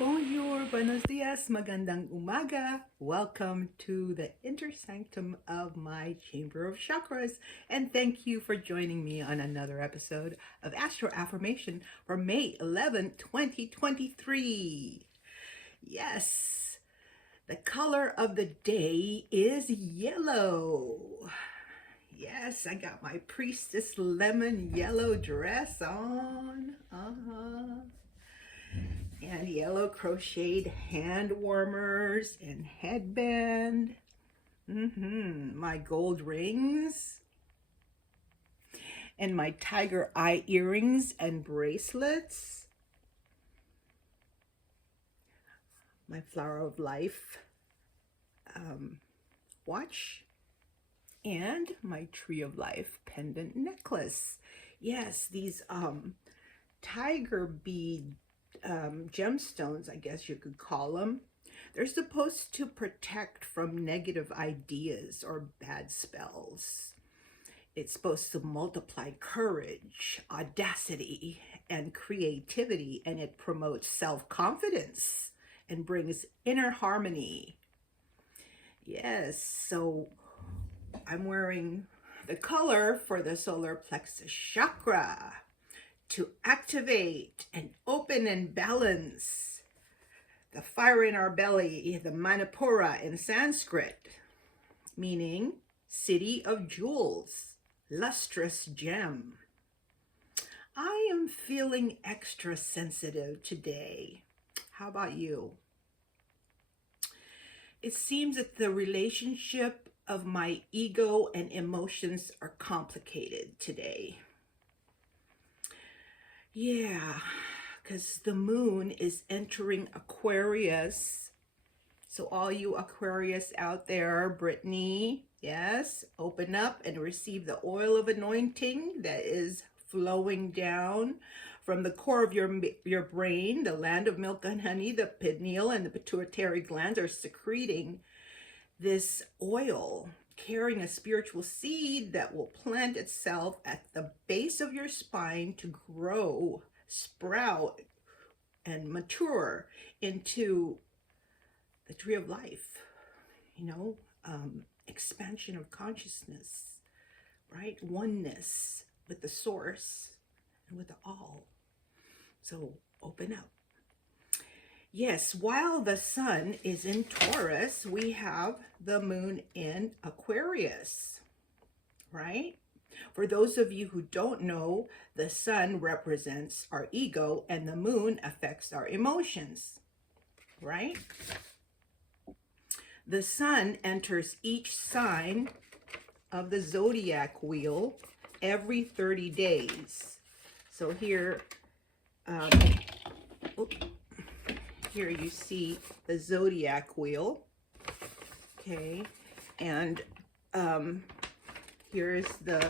Bonjour, buenos dias, magandang umaga. Welcome to the inner sanctum of my Chamber of Chakras. And thank you for joining me on another episode of Astro Affirmation for May 11, 2023. Yes, the color of the day is yellow. Yes, I got my Priestess Lemon yellow dress on. And yellow crocheted hand warmers and headband. My gold rings. And my tiger eye earrings and bracelets. My flower of life watch. And my tree of life pendant necklace. Yes, these tiger bead gemstones, I guess you could call them. They're supposed to protect from negative ideas or bad spells. It's supposed to multiply courage, audacity, and creativity, and it promotes self-confidence and brings inner harmony. Yes, so I'm wearing the color for the solar plexus chakra to activate and open and balance the fire in our belly, the Manipura in Sanskrit, meaning city of jewels, lustrous gem. I am feeling extra sensitive today. How about you? It seems that the relationship of my ego and emotions are complicated today. Yeah, because the moon is entering Aquarius. So all you Aquarius out there, Brittany, yes, open up and receive the oil of anointing that is flowing down from the core of your brain, the land of milk and honey. The pineal and the pituitary glands are secreting this oil, carrying a spiritual seed that will plant itself at the base of your spine to grow, sprout, and mature into the tree of life, expansion of consciousness, right? Oneness with the source and with the all. So open up. Yes, while the sun is in Taurus, we have the moon in Aquarius, right? For those of you who don't know, the sun represents our ego and the moon affects our emotions, right? The sun enters each sign of the zodiac wheel every 30 days. So here, here you see the zodiac wheel, okay, and here's the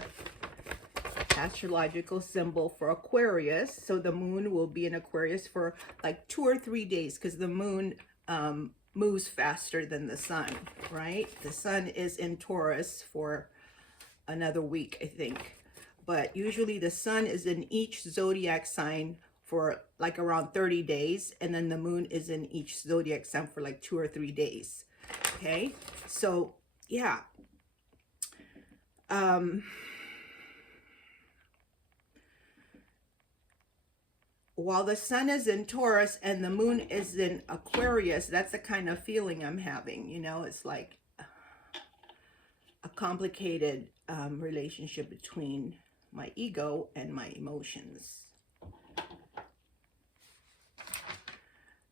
astrological symbol for Aquarius. So the moon will be in Aquarius for like 2 or 3 days because the moon moves faster than the sun, right? The sun is in Taurus for another week, I think, but usually the sun is in each zodiac sign for like around 30 days, and then the moon is in each zodiac sign for like 2 or 3 days. Okay, so yeah, while the sun is in Taurus and the moon is in Aquarius, that's the kind of feeling I'm having. It's like a complicated relationship between my ego and my emotions.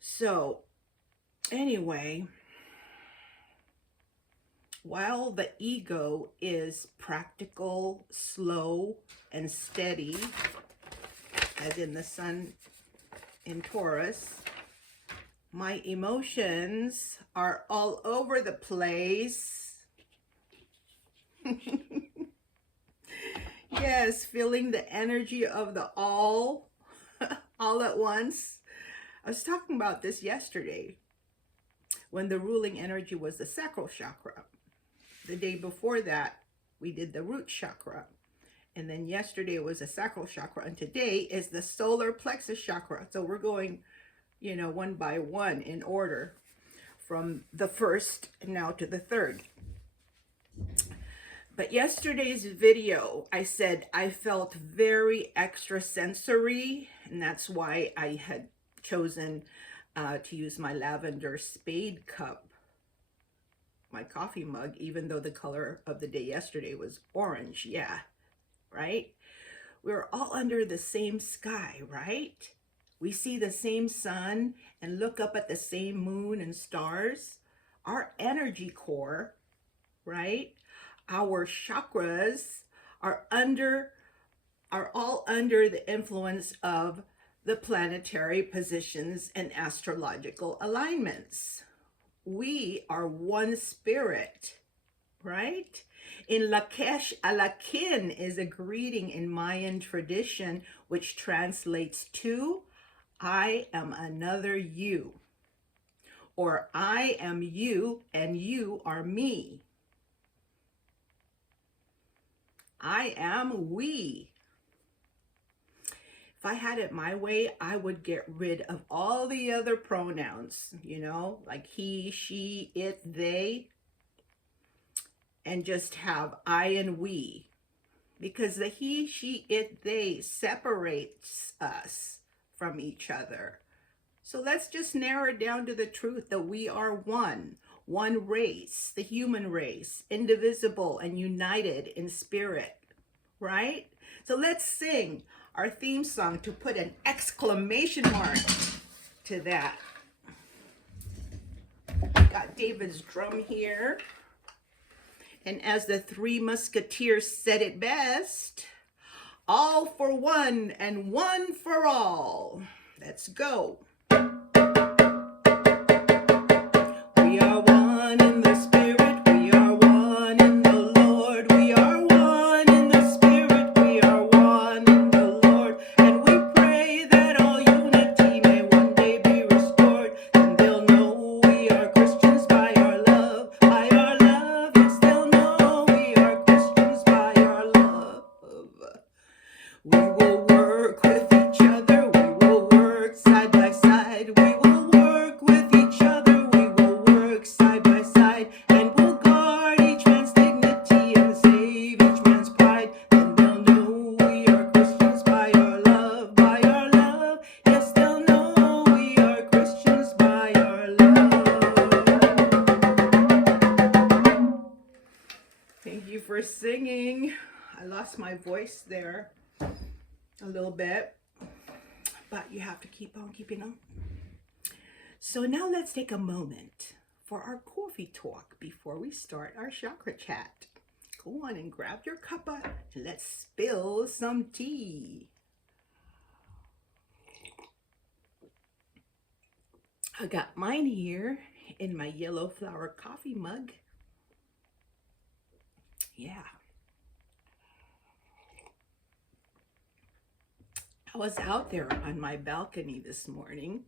So anyway, while the ego is practical, slow, and steady, as in the sun in Taurus, my emotions are all over the place. Yes, feeling the energy of the all at once. I was talking about this yesterday when the ruling energy was the sacral chakra. The day before that, we did the root chakra. And then yesterday was the sacral chakra. And today is the solar plexus chakra. So we're going you know, one by one in order from the first now to the third. But yesterday's video, I said I felt very extrasensory, and that's why I had chosen to use my lavender spade cup, my coffee mug, even though the color of the day yesterday was orange. Yeah, right? We're all under the same sky, right? We see the same sun and look up at the same moon and stars. Our energy core, right? Our chakras are all under the influence of the planetary positions and astrological alignments. We are one spirit, right? In Lakesh Alakin is a greeting in Mayan tradition, which translates to, I am another you, or I am you and you are me. I am we. If I had it my way, I would get rid of all the other pronouns, you know, like he, she, it, they, and just have I and we. Because the he, she, it, they separates us from each other. So let's just narrow it down to the truth that we are one race, the human race, indivisible and united in spirit, right? So let's sing our theme song to put an exclamation mark to that. Got David's drum here. And as the Three Musketeers said it best, all for one and one for all. Let's go. We are one in the spirit, we are one in the Lord. We are one in the spirit, we are one in the Lord. And we pray that all unity may one day be restored. And they'll know we are Christians by our love, by our love. Yes, they'll know we are Christians by our love. We will work with each other, we will work side by side. We will work with each other, we will work side by side. And we'll guard each man's dignity and save each man's pride. Then they'll know we are Christians by our love, by our love. Yes, they'll know we are Christians by our love. Thank you for singing. I lost my voice there a little bit, but you have to keep on keeping on. So now let's take a moment for our coffee talk before we start our chakra chat. Go on and grab your cuppa and let's spill some tea. I got mine here in my yellow flower coffee mug. Yeah. I was out there on my balcony this morning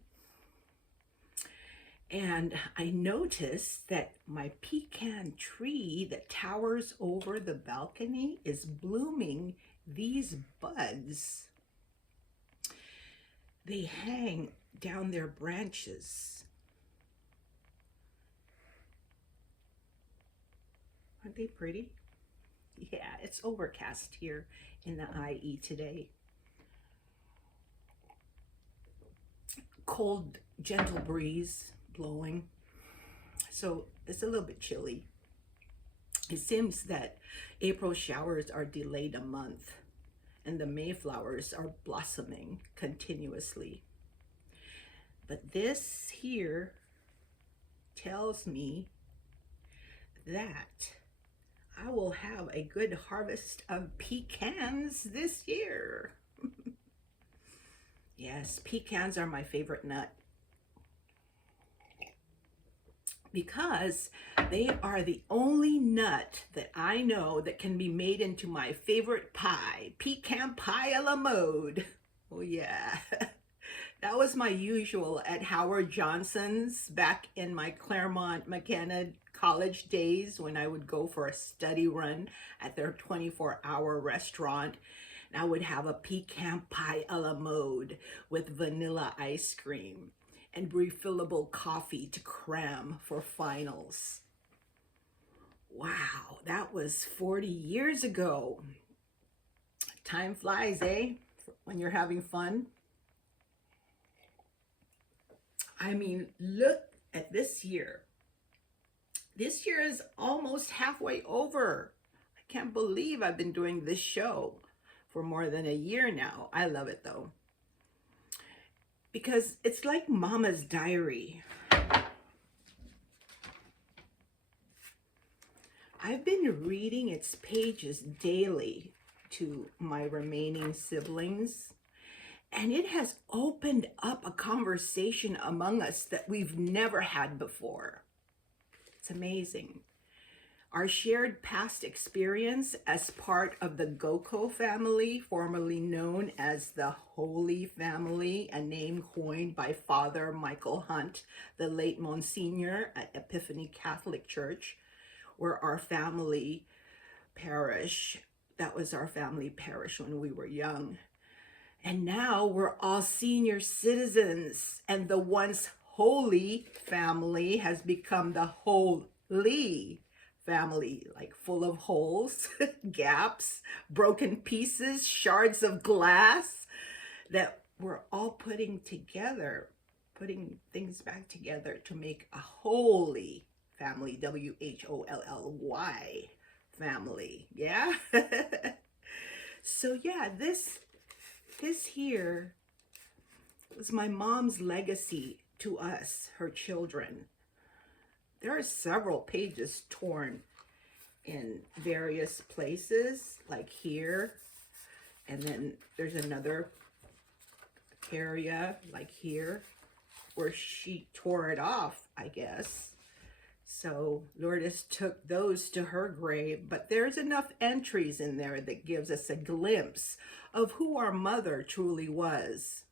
and I noticed that my pecan tree that towers over the balcony is blooming these buds. They hang down their branches. Aren't they pretty? Yeah, it's overcast here in the IE today. Cold, gentle breeze blowing. So it's a little bit chilly. It seems that April showers are delayed a month and the Mayflowers are blossoming continuously. But this here tells me that I will have a good harvest of pecans this year. Yes, pecans are my favorite nut because they are the only nut that I know that can be made into my favorite pie, pecan pie a la mode. Oh yeah, that was my usual at Howard Johnson's back in my Claremont, McKenna college days when I would go for a study run at their 24-hour restaurant. And I would have a pecan pie a la mode with vanilla ice cream. and refillable coffee to cram for finals. Wow, that was 40 years ago. Time flies, eh? When you're having fun. I mean, look at this year. This year is almost halfway over. I can't believe I've been doing this show for more than a year now. I love it though, because it's like Mama's diary. I've been reading its pages daily to my remaining siblings, and it has opened up a conversation among us that we've never had before. It's amazing. Our shared past experience as part of the Goko family, formerly known as the Holy Family, a name coined by Father Michael Hunt, the late Monsignor at Epiphany Catholic Church, were our family parish. That was our family parish when we were young. And now we're all senior citizens, and the once holy family has become the holy family, like full of holes, gaps, broken pieces, shards of glass that we're all putting together, putting things back together to make a holy family, WHOLLY family. Yeah. So yeah, this here was my mom's legacy to us, her children. There are several pages torn in various places, like here, and then there's another area like here where she tore it off, I guess. So Lourdes took those to her grave, but there's enough entries in there that gives us a glimpse of who our mother truly was.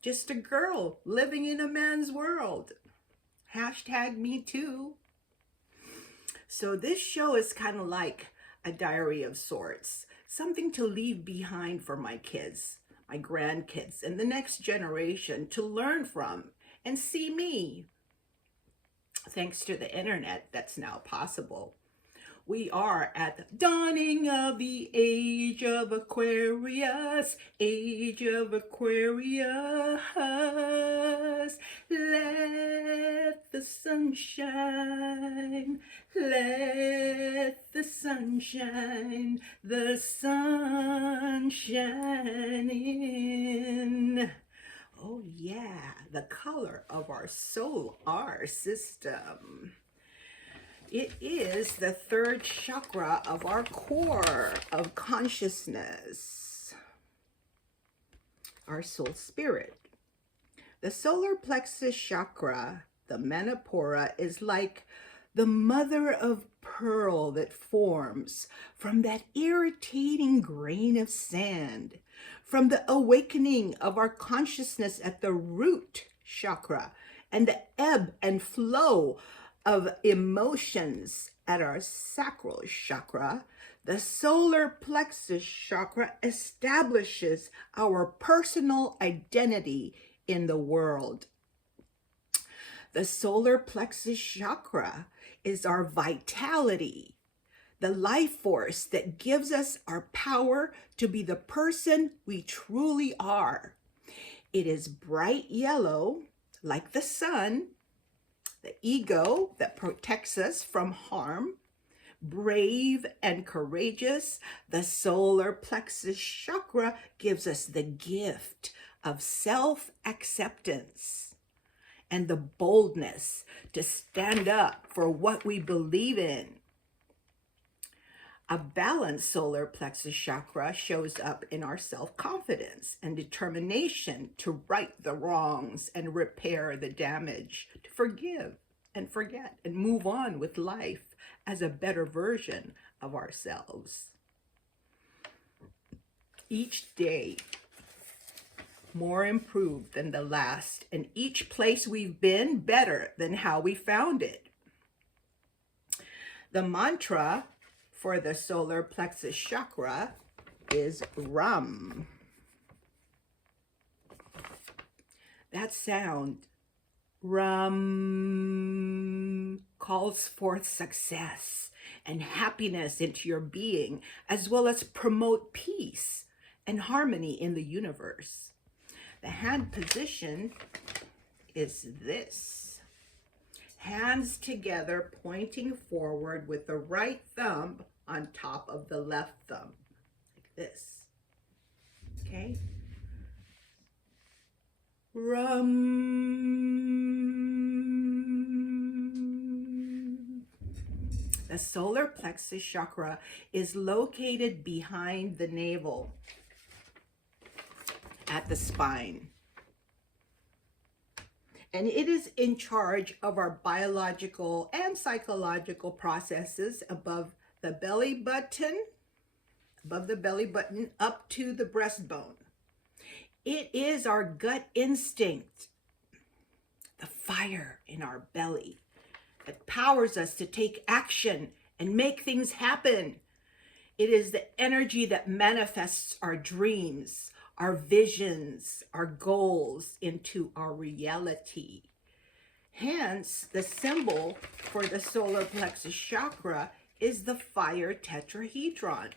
Just a girl living in a man's world. Hashtag me too. So this show is kind of like a diary of sorts, something to leave behind for my kids, my grandkids, and the next generation to learn from and see me. Thanks to the internet, that's now possible. We are at the dawning of the age of Aquarius, age of Aquarius. Let the sun shine, let the sun shine, the sun shine in. Oh yeah, the color of our solar system. It is the third chakra of our core of consciousness, our soul spirit. The solar plexus chakra, the Manipura, is like the mother of pearl that forms from that irritating grain of sand, from the awakening of our consciousness at the root chakra and the ebb and flow of emotions at our sacral chakra. The solar plexus chakra establishes our personal identity in the world. The solar plexus chakra is our vitality, the life force that gives us our power to be the person we truly are. It is bright yellow, like the sun, the ego that protects us from harm, brave and courageous. The solar plexus chakra gives us the gift of self-acceptance and the boldness to stand up for what we believe in. A balanced solar plexus chakra shows up in our self-confidence and determination to right the wrongs and repair the damage, to forgive and forget and move on with life as a better version of ourselves. Each day, more improved than the last, and each place we've been better than how we found it. The mantra for the solar plexus chakra is Ram. That sound Rum calls forth success and happiness into your being, as well as promote peace and harmony in the universe. The hand position is this. Hands together, pointing forward with the right thumb on top of the left thumb, like this. Okay? Rum. The solar plexus chakra is located behind the navel at the spine. And it is in charge of our biological and psychological processes above the belly button up to the breastbone. It is our gut instinct, the fire in our belly that powers us to take action and make things happen. It is the energy that manifests our dreams, our visions, our goals into our reality. Hence, the symbol for the solar plexus chakra is the fire tetrahedron.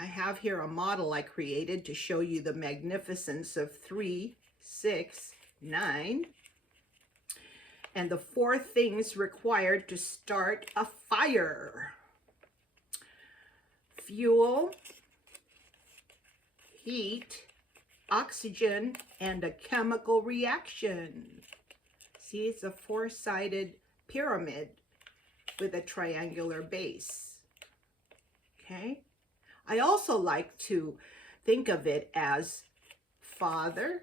I have here a model I created to show you the magnificence of 3, 6, 9, and the 4 things required to start a fire. Fuel, heat, oxygen, and a chemical reaction. See, it's a 4-sided pyramid with a triangular base. Okay? I also like to think of it as Father,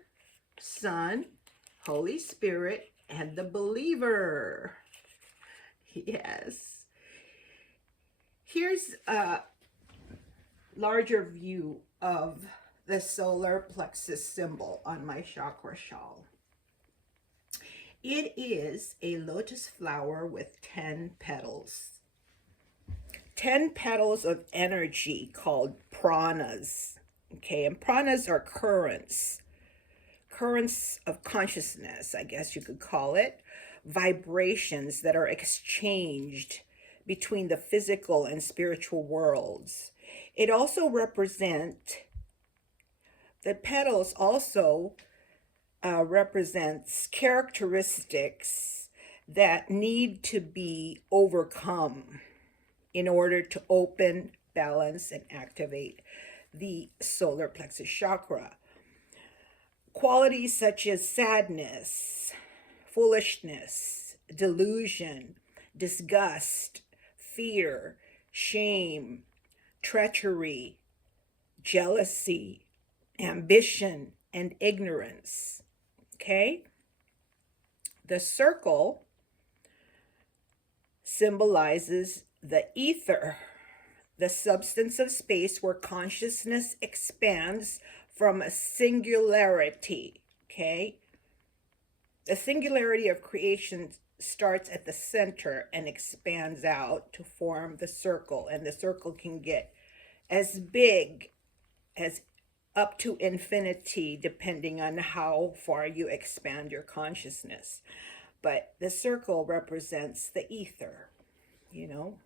Son, Holy Spirit, and the believer. Yes. Here's a larger view of the solar plexus symbol on my chakra shawl. It is a lotus flower with 10 petals. 10 petals of energy called pranas. Okay, and pranas are currents of consciousness, I guess you could call it, vibrations that are exchanged between the physical and spiritual worlds. It also the petals also represents characteristics that need to be overcome in order to open, balance, and activate the solar plexus chakra. Qualities such as sadness, foolishness, delusion, disgust, fear, shame, treachery, jealousy, ambition, and ignorance. Okay? The circle symbolizes the ether, the substance of space where consciousness expands from a singularity. Okay? The singularity of creation starts at the center and expands out to form the circle, and the circle can get as big as up to infinity depending on how far you expand your consciousness. But the circle represents the ether, you know,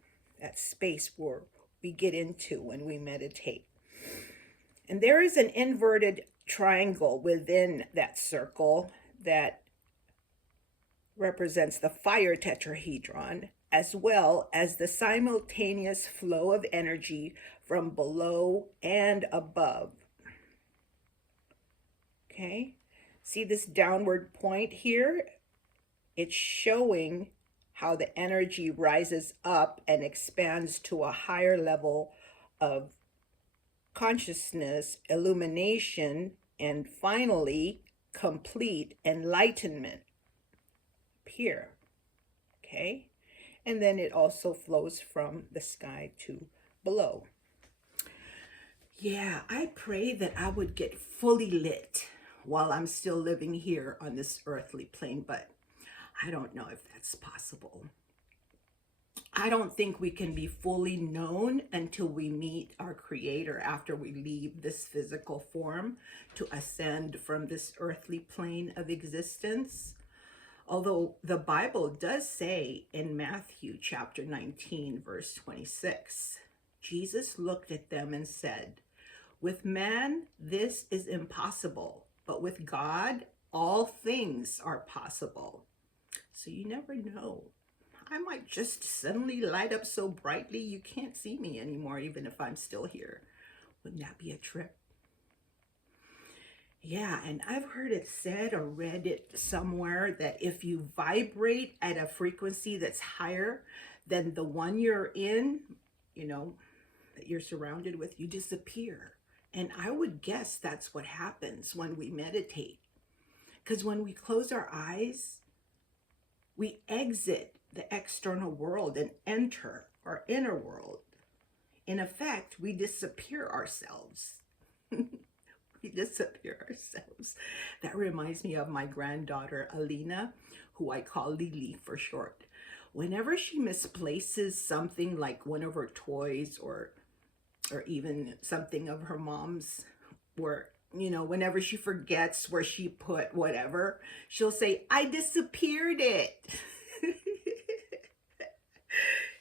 that space where we get into when we meditate. And there is an inverted triangle within that circle that represents the fire tetrahedron, as well as the simultaneous flow of energy from below and above. Okay, see this downward point here? It's showing how the energy rises up and expands to a higher level of consciousness, illumination, and finally, complete enlightenment here. Okay, and then it also flows from the sky to below. Yeah, I pray that I would get fully lit while I'm still living here on this earthly plane, but I don't know if that's possible. I don't think we can be fully known until we meet our Creator after we leave this physical form to ascend from this earthly plane of existence. Although the Bible does say in Matthew chapter 19, verse 26, Jesus looked at them and said, "With man, this is impossible, but with God, all things are possible." So you never know. I might just suddenly light up so brightly you can't see me anymore, even if I'm still here. Wouldn't that be a trip? Yeah, and I've heard it said or read it somewhere that if you vibrate at a frequency that's higher than the one you're in, you know, that you're surrounded with, you disappear. And I would guess that's what happens when we meditate. Because when we close our eyes, we exit the external world and enter our inner world. In effect, we disappear ourselves. We disappear ourselves. That reminds me of my granddaughter, Alina, who I call Lily for short. Whenever she misplaces something like one of her toys or even something of her mom's, where, you know, whenever she forgets where she put whatever, she'll say, "I disappeared it."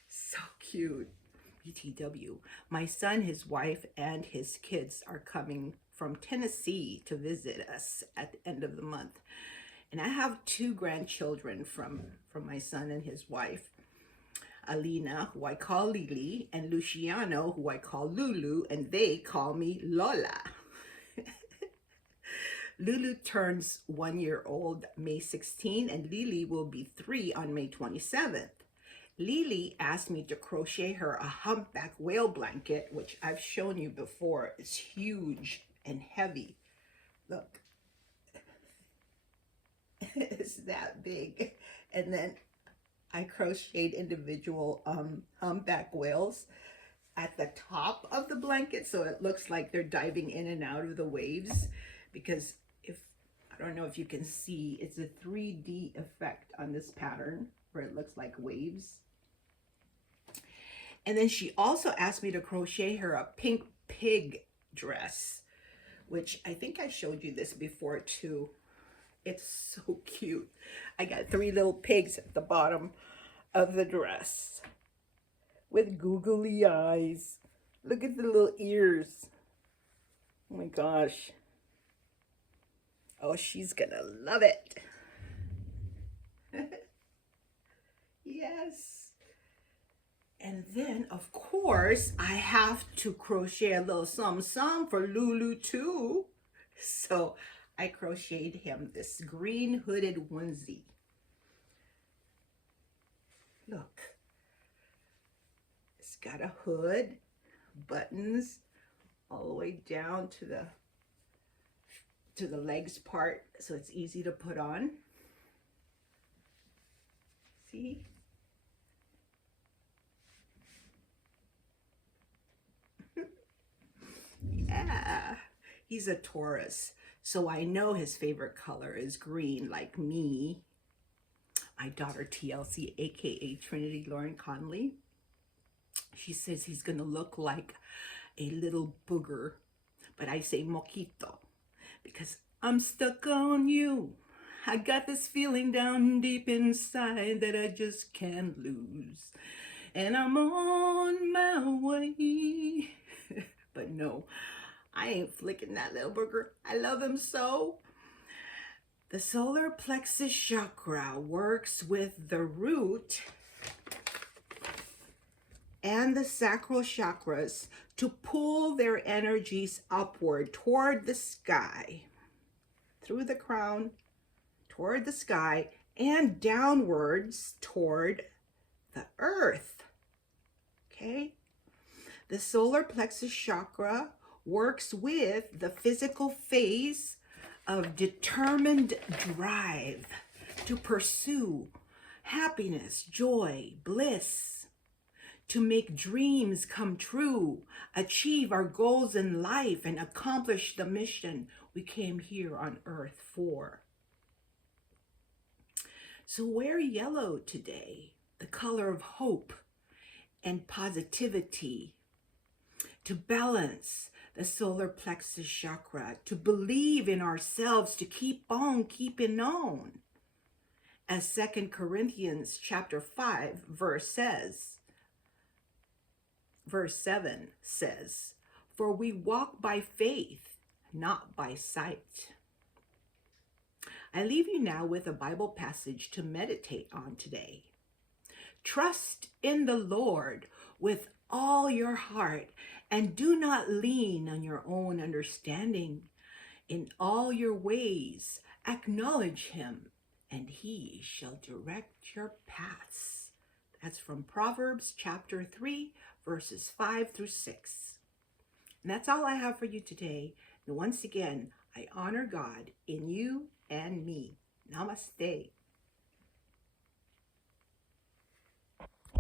So cute. BTW. My son, his wife, and his kids are coming from Tennessee to visit us at the end of the month. And I have two grandchildren from my son and his wife, Alina, who I call Lily, and Luciano, who I call Lulu, and they call me Lola. Lulu turns 1 year old May 16, and Lily will be 3 on May 27th. Lily asked me to crochet her a humpback whale blanket, which I've shown you before. It's huge and heavy. Look, it's that big. And then I crocheted individual humpback whales at the top of the blanket, so it looks like they're diving in and out of the waves, because I don't know if you can see, it's a 3D effect on this pattern where it looks like waves. And then she also asked me to crochet her a pink pig dress, which I think I showed you this before too. It's so cute. I got 3 little pigs at the bottom of the dress with googly eyes. Look at the little ears. Oh my gosh. Oh, she's gonna love it. Yes. And then, of course, I have to crochet a little some for Lulu too. So I crocheted him this green hooded onesie. Look, it's got a hood, buttons all the way down to the legs part, so it's easy to put on. See? Yeah, he's a Taurus, so I know his favorite color is green, like me. My daughter TLC, aka Trinity Lauren Conley, she says he's gonna look like a little booger, but I say moquito because I'm stuck on you. I got this feeling down deep inside that I just can't lose, and I'm on my way. But no, I ain't flicking that little booger. I love him so. The solar plexus chakra works with the root and the sacral chakras to pull their energies upward toward the sky, through the crown, toward the sky, and downwards toward the earth. Okay? The solar plexus chakra works with the physical phase of determined drive to pursue happiness, joy, bliss, to make dreams come true, achieve our goals in life, and accomplish the mission we came here on earth for. So wear yellow today, the color of hope, and positivity, to balance the solar plexus chakra, to believe in ourselves, to keep on keeping on. As 2 Corinthians chapter 5 verse 7 says, "For we walk by faith, not by sight." I leave you now with a Bible passage to meditate on today. Trust in the Lord with all your heart, and do not lean on your own understanding. In all your ways, acknowledge him, and he shall direct your paths. That's from Proverbs chapter 3, verses 5 through 6. And that's all I have for you today. And once again, I honor God in you and me. Namaste.